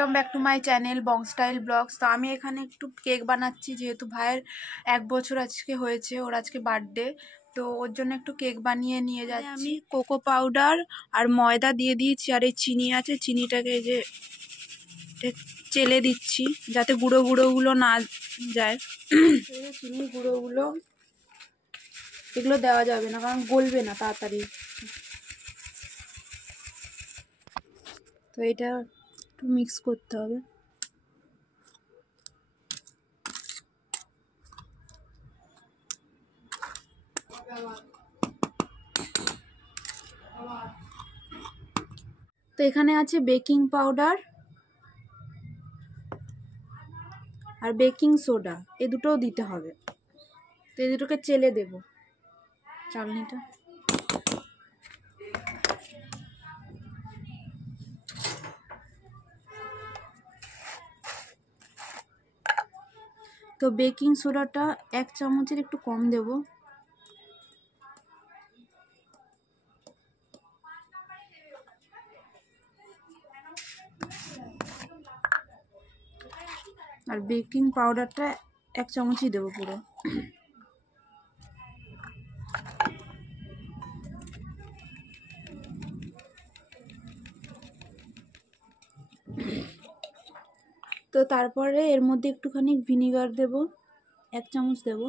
Welcome back to my channel Bong style blogs. তো আমি এখানে একটু কেক বানাচ্ছি, যেহেতু ভাইয়ের 1 বছর আজকে হয়েছে, ওর আজকে বার্থডে। তো ওর জন্য একটু কেক বানিয়ে নিয়ে যাচ্ছি। আমি কোকো পাউডার আর ময়দা দিয়ে দিয়েছি, আর এই চিনি আছে, চিনিটাকে যে চেলে দিচ্ছি যাতে গুঁড়ো গুঁড়োগুলো না যায়। চিনির গুঁড়োগুলো এগুলো দেওয়া যাবে না, কারণ গলবে না তাড়াতাড়ি। তো এটা একটু মিক্স করতে হবে। তো এখানে আছে বেকিং পাউডার আর বেকিং সোডা, এই দুটোও দিতে হবে। তো এই দুটোকে চেলে দেব চালনিটা। তো বেকিং সোডাটা 1 চামচের একটু কম দেব। আর বেকিং পাউডারটা 1 চামচই দেবো পুরো। তো তারপরে এর মধ্যে একটুখানি ভিনিগার দেব, 1 চামচ দেব।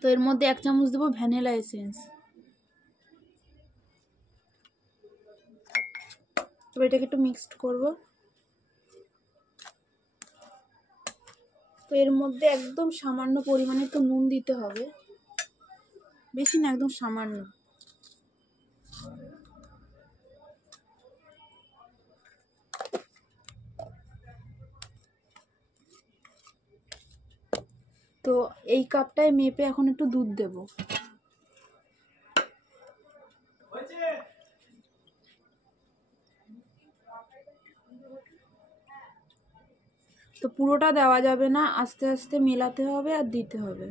তো এর মধ্যে 1 চামচ দেব ভ্যানিলা এসেন্স। তো এটাকে একটু মিক্সড করব। তো এর মধ্যে একদম সামান্য পরিমাণে একটু নুন দিতে হবে, বেশি না, একদম সামান্য। তো এই কাপটায় মেপে এখন একটু দুধ দেব। তো পুরোটা দেওয়া যাবে না, আস্তে আস্তে মেলাতে হবে আর দিতে হবে।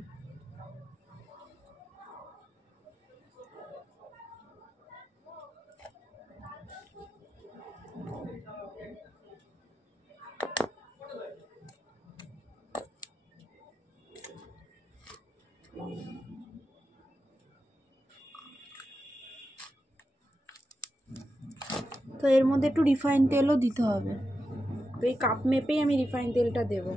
তো এর মধ্যে একটু রিফাইন তেলও দিতে হবে। তো এই কাপ মেপেই আমি রিফাইন তেলটা দেব।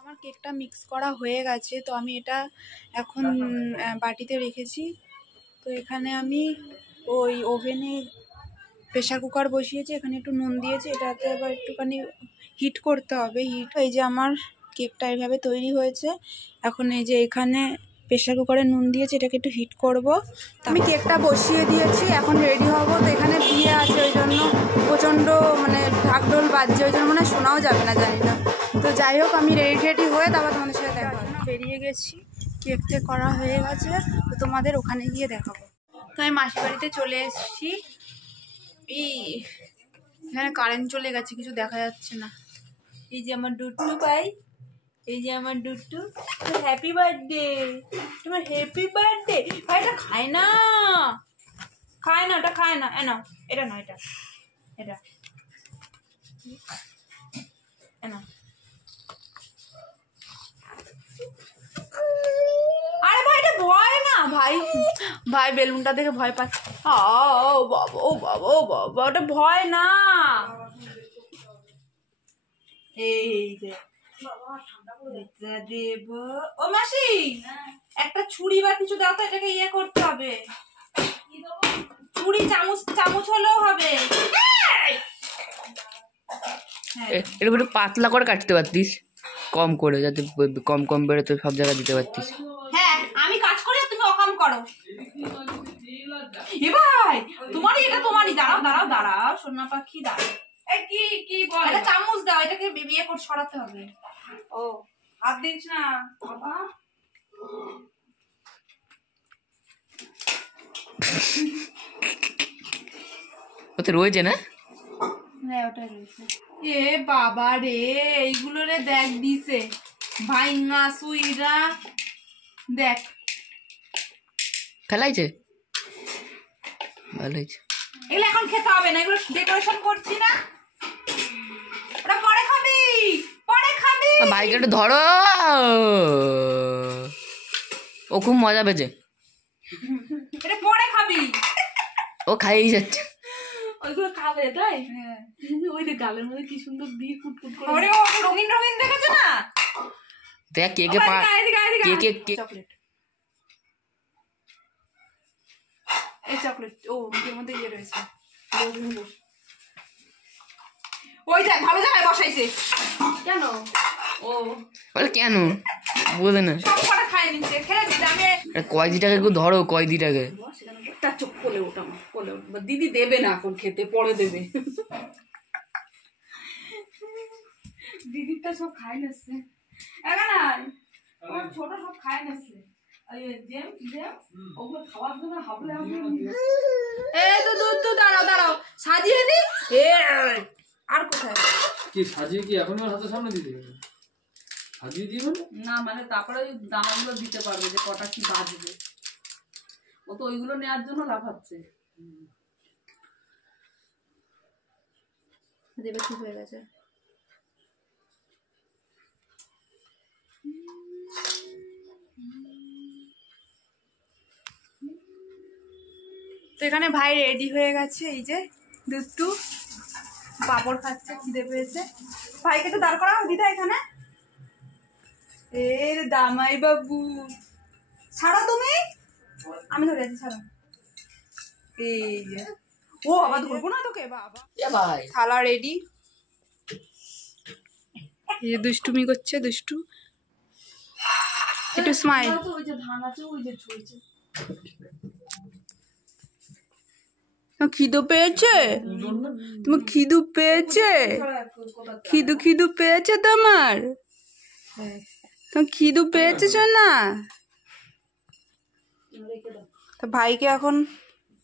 আমার কেকটা মিক্স করা হয়ে গেছে। তো আমি এটা এখন বাটিতে রেখেছি। তো এখানে আমি ওই ওভেনে প্রেশার কুকার বসিয়েছি, এখানে একটু নুন দিয়েছি, এটাতে আবার একটুখানি হিট করতে হবে। হিট, এই যে আমার কেকটা এইভাবে তৈরি হয়েছে। এখন এই যে এখানে প্রেশার কুকারে নুন দিয়েছি, এটাকে একটু হিট করব। আমি কেকটা বসিয়ে দিয়েছি, এখন রেডি হব। তো এখানে বিয়ে আছে, ওই জন্য প্রচণ্ড মানে ঢাকঢোল বাজছে, ওই জন্য মানে শোনাও যাবে না, জানি না। তো যাই হোক, আমি রেডি হয়ে তারপর তোমাদের সাথে দেখা হবে। বেরিয়ে গেছি, কেক টেক করা হয়ে গেছে, তো তোমাদের ওখানে গিয়ে দেখাবো। তো আমি মাসির বাড়িতে চলে এসেছি। এই এখানে কারেন্ট চলে গেছে, কিছু দেখা যাচ্ছে না। এই যে আমার ডুট্টু ভাই, এই যে আমার ডুট্টু, হ্যাপি বার্থডে, তোমার হ্যাপি বার্থডে। ভাইটা খায় না, খায় না, ওটা খায় না। এনো, এটা না, এটা এটা এনো। আরে ভাইটা ভয় না, ভাই ভাই বেলুনটা দেখে ভয় পাচ্ছে। ও বাবা, ও বাবা, ও বাবা, ওটা ভয় না। এই যে দেব। ও মাসি, একটা ছুরি বা কিছু দাও তো, এটাকে ইয়ে করতে হবে। ছুরি, চামচ হলেও হবে। এরকম একটু পাতলা করে কাটতে পারতিস, কম করে, যাতে কম কম বেরোতে সব জায়গায় দিতে পারতিস। হ্যাঁ, আমি কাজ করি আর তুমি অকাম করো। এ ভাই, তোমারই এটা, তোমারই। দাঁড়াও দাঁড়াও দাঁড়াও, সোনা পাখি দাঁড়াও। কি কি বল, এটা চামচ দাও, এটাকে বিয়ে করে সরাতে হবে। ও হাত দিস না বাবা। ওতে রয়েছে না? হ্যাঁ ওটাই রয়েছে। এ বাবা রে, এইগুলো রে দেখ দিছে ভাইঙ্গা সুইরা দেখ। খেলাইছে ভালো হয়েছে। এগুলো এখন খেতে হবে না, এগুলো ডেকোরেশন করছি না, ওটা পরে খাবি, পরে খাবি। ভাইকে একটু ধরো, ও খুব মজা পেয়েছে, এটা পরে খাবি। ও খাইয়ে যাচ্ছে। ওইগুলো খাবে তাই? হ্যাঁ, ওই যে গালের মধ্যে কি সুন্দর দিয়ে ফুটফুট করে। ওরে ও রঙিন রঙিন দেখেছো না? দেখ কেকে পা কেকে কেক চকলেট, এই চকলেট ও এর মধ্যে ইয়ে রয়েছে। ওই দেখ ভালো জায়গায় বসাইছে কেন? ও বলে কেন বোঝে না, সব কটা খাই নিচ্ছে, খেয়ে দিতে আমি কয়দিটাকে একটু ধরো, কয়দিটাকে তার চোখ কোলে ওটা কোলে উঠবে। দিদি দেবে না এখন খেতে, পরে দেবে। দিদিরটা সব খাই নাচ্ছে এখন, ছোট সব খাই নাচ্ছে। ওগুলো খাওয়ার জন্য হাবলে তো দুধ তো দাঁড়াও দাঁড়াও সাজিয়ে দি। আর কোথায় কি সাজিয়ে কি এখন ওর হাতের সামনে দিতে হবে? সাজিয়ে দিবে না, মানে তারপরে ওই দানাগুলো দিতে পারবে যে কটা কি বাজবে। ও তো ওইগুলো নেওয়ার জন্য লাফাচ্ছে। দেবে, ঠিক হয়ে গেছে। তো এখানে ভাই রেডি হয়ে গেছে, এই যে দুধটু পাপড় খাচ্ছে, খিদে পেয়েছে। ভাইকে তো দাঁড় করাও দিদা এখানে। এর দামাই বাবু ছাড়ো তুমি, আমি ধরে আছি, ছাড়ো। এই যে ও বাবা, ধরবো না তোকে বাবা। ভাই থালা রেডি। এই যে দুষ্টুমি করছে দুষ্টু, একটু স্মাইল। ওই যে ধান আছে, ওই যে ছুঁয়েছে। খিদু পেয়েছে, তোমার খিদু পেয়েছে, খিদু খিদু পেয়েছে তোমার, তোমার খিদু পেয়েছে না? তো ভাইকে এখন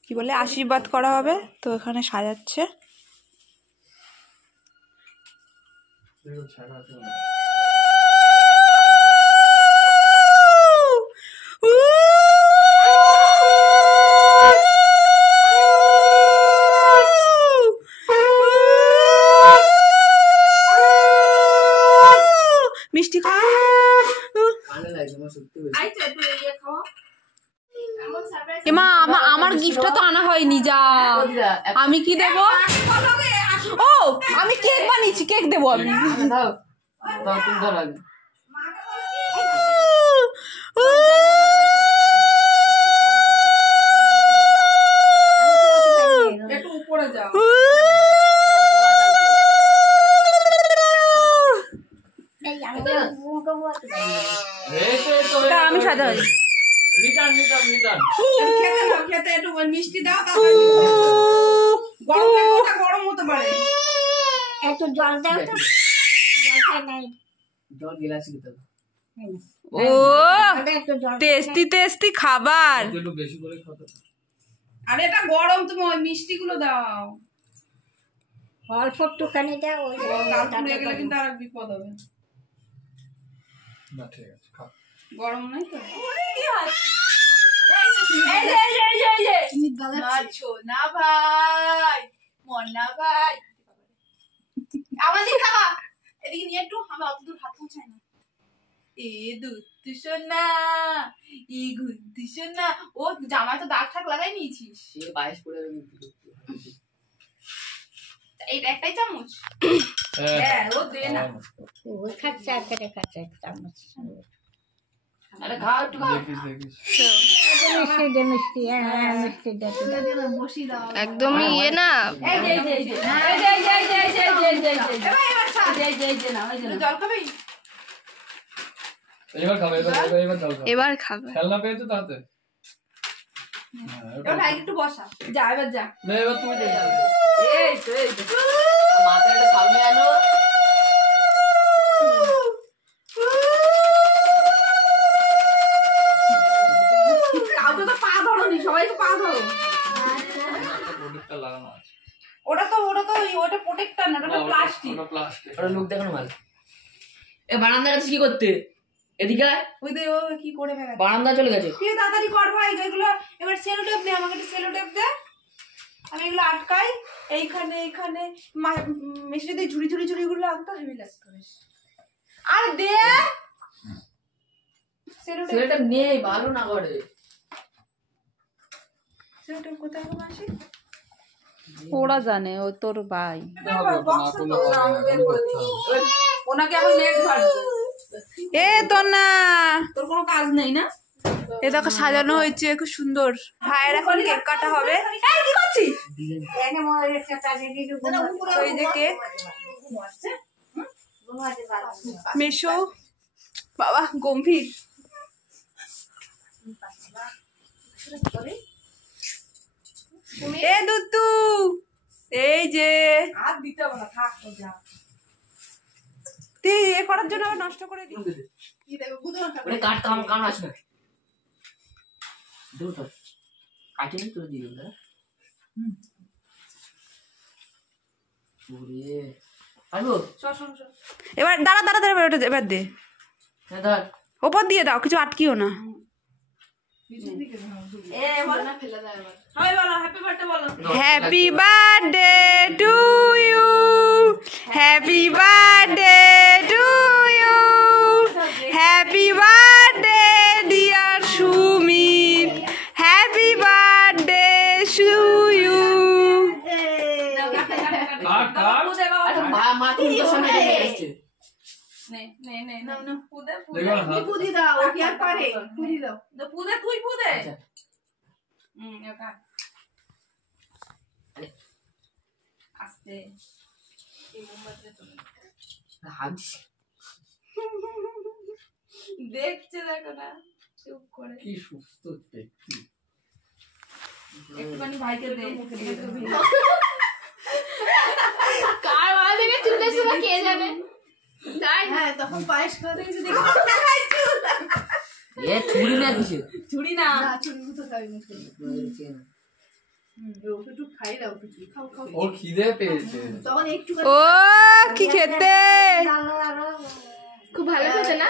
কি বলে আশীর্বাদ করা হবে, তো এখানে সাজাচ্ছে। মিষ্টি এমা, আমার গিফটটা তো আনা হয়নি, যা আমি কি দেবো? ও আমি কেক বানিয়েছি, কেক দেবো আমি। তুমি ধরো আগে। একটু উপরে যাও। আমি সাজাই। রিটার্ন রিটার্ন রিটার্ন খেতে দাও, খেতে একটু মিষ্টি দাও, গরম গরম হতে পারে। একটু জল দাও তো, জল খাই নাই। জল গিলাসে দিতে হবে। ও একটু জল টেস্টি টেস্টি খাবার। একটু বেশি করে খাতে। আরে এটা গরম, তুমি ওই মিষ্টি গুলো দাও। অল্প একটুখানি দাও, ওই গাল পুড়ে গেলে কিন্তু আর বিপদ হবে। না ঠিক আছে, খাও। গরম নাই তো। নাচো না ভাই, মন্না ভাই, আমাদের খাওয়া এদিকে নিয়ে একটু, আমি অত দূর হাত পৌঁছাই না। এ দুধ সোনা, ই গুদ্দু সোনা, ও জামায় তো দাগ ঠাক লাগাই নিয়েছিস। সে 22 করে এইটা একটাই চামচ। হ্যাঁ, ও দে না। ওই খাচ্ছে আর কেটে খাচ্ছে এক চামচ। আরে খাও একটু খাও। দেখিস দেখিস মিষ্টি দে, মিষ্টি, হ্যাঁ মিষ্টি দে। বসি দাও একদমই ইয়ে না। এই যে এই যে এই যে এই যে এই যে এই যে এই যে এই যে এই যে এবার ছাড়, এই যে এই যে না, এই যে না। জল খাবি? এবার খাবে, এবার জল খাবে। এবার খাবে। খেলনা পেয়েছো তাতে? এবার ভাই একটু বসা। যা এবার যা। না এবার তুমি দে। এই তো এই তো। মাথাটা সামনে আনো। ওটা প্রোটেক্টর না, ওটা প্লাস্টিক। প্লাস্টিক। ওরা লোক দেখানো মাল। এ বারান্দার কাছে কি করতে? এদিকে আয়। ওই দে ও কি করে ফেলা। বারান্দা চলে গেছে। তুই তাড়াতাড়ি কর ভাই, যেগুলো এবার সেলো টেপ দে, আমাকে একটু সেলো টেপ দে, আমি এগুলো আটকাই। এইখানে মেশিনে দিয়ে ঝুড়ি গুলো আনতে হেভি লাগতো বেশ। আর দে সেলো টেপ। ছেলেটা নেই, ভালো না করে। সেলো টেপ কোথায় গো মাসি? ওরা জানে, ও তোর ভাই। ওই ওনাকে এখন নেট ঘাটবে। এ তো না, তোর কোনো কাজ নেই না? এ দেখো সাজানো হয়েছে খুব সুন্দর। ভাইয়ের এখন কেক কাটা হবে। এই কি করছিস? ওই যে কেক মেশো বাবা গম্ভীর। এ দুতু, এই যে তুই এ করার জন্য আবার নষ্ট করে দিই। ওরে কাট কাম আসে না। দূর তো। কাটে নি তুই দিও না। ওরে। আইবো। এবার দাঁড়া ওটা এবার দে, না ধর। ওপর দিয়ে দাও, কিছু আটকিও না। Happy birthday to you, happy birthday to you, happy birthday dear Sumit, happy birthday to you. Cut cut. আরে মা তুমি তো সামনে চলে আসছে। নে পুদে দেখো না হাত। পুদি দাও, ও কি আর পারে? পুদি দাও। পুদে তুই পুদে। আচ্ছা। একা আস্তে হাত দিস। দেখছে, দেখো না চুপ করে। কি সুস্থ দেখতে। একটুখানি ভাইকে দে। কার বাবা থেকে চুলে শুনে কে যাবে? তাই হ্যাঁ তখন পায়েস খাওয়া দেখেছি। এ ছুরি না দিছে। ছুরি না, ওর খিদে পেয়েছে। ও কি খেতে, খুব ভালো খেতে না?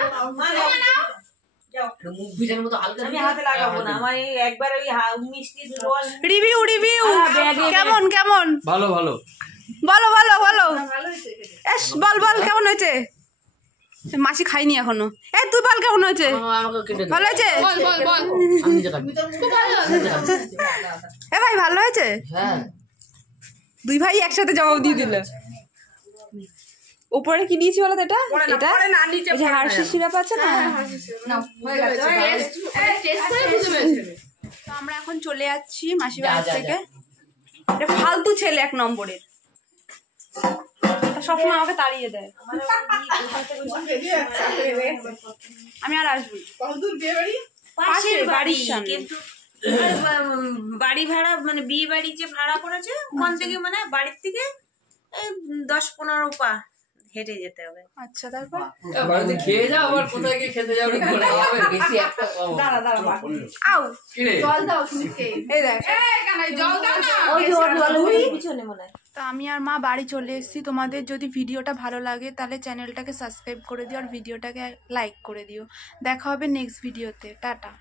মুখ ভিজানোর মতো হালকা আমি হাতে লাগাবো না, আমার এই একবার ওই মিষ্টি রোল রিভিউ কেমন কেমন ভালো ভালো। বলো এস বল কেমন হয়েছে? মাসি খাইনি এখনো। এ তুই বল কেমন হয়েছে? আমাকে কেটে দে। ভালো হয়েছে? বল বল বল। আমি নিজে কাটবো। খুব ভালো এ ভাই ভালো হয়েছে? হ্যাঁ। দুই ভাই একসাথে জবাব দিয়ে দিল। উপরে কি দিয়েছি বলো তো? এটা এই যে হার্শি সিরাপ আছে না, টেস্ট করে বুঝে পেয়েছে। তো আমরা এখন চলে যাচ্ছি মাসি বাড়ি থেকে। এটা ফালতু ছেলে এক নম্বরের, সবসময় আমাকে তাড়িয়ে দেয়। আমি আর আসবো পাশের বাড়ির সামনে। বাড়ি ভাড়া মানে বিয়ে বাড়ি যে ভাড়া করেছে ওখান থেকে মানে বাড়ির থেকে 10-15 পা হেঁটে যেতে হবে। আচ্ছা তারপর বাড়িতে খেয়ে যাও, আবার কোথায় গিয়ে খেতে যাবে ঘুরে যাবে। বেশি একটা কম। আউ কি রে? এই দেখ ওই যে ওর জলমুড়ির পিছনে মনে হয়। তো আমি আর মা বাড়ি চলে এসেছি। তোমাদের যদি ভিডিওটা ভালো লাগে তাহলে চ্যানেলটাকে সাবস্ক্রাইব করে দিও আর ভিডিওটাকে লাইক করে দিও। দেখা হবে নেক্সট ভিডিওতে। টাটা।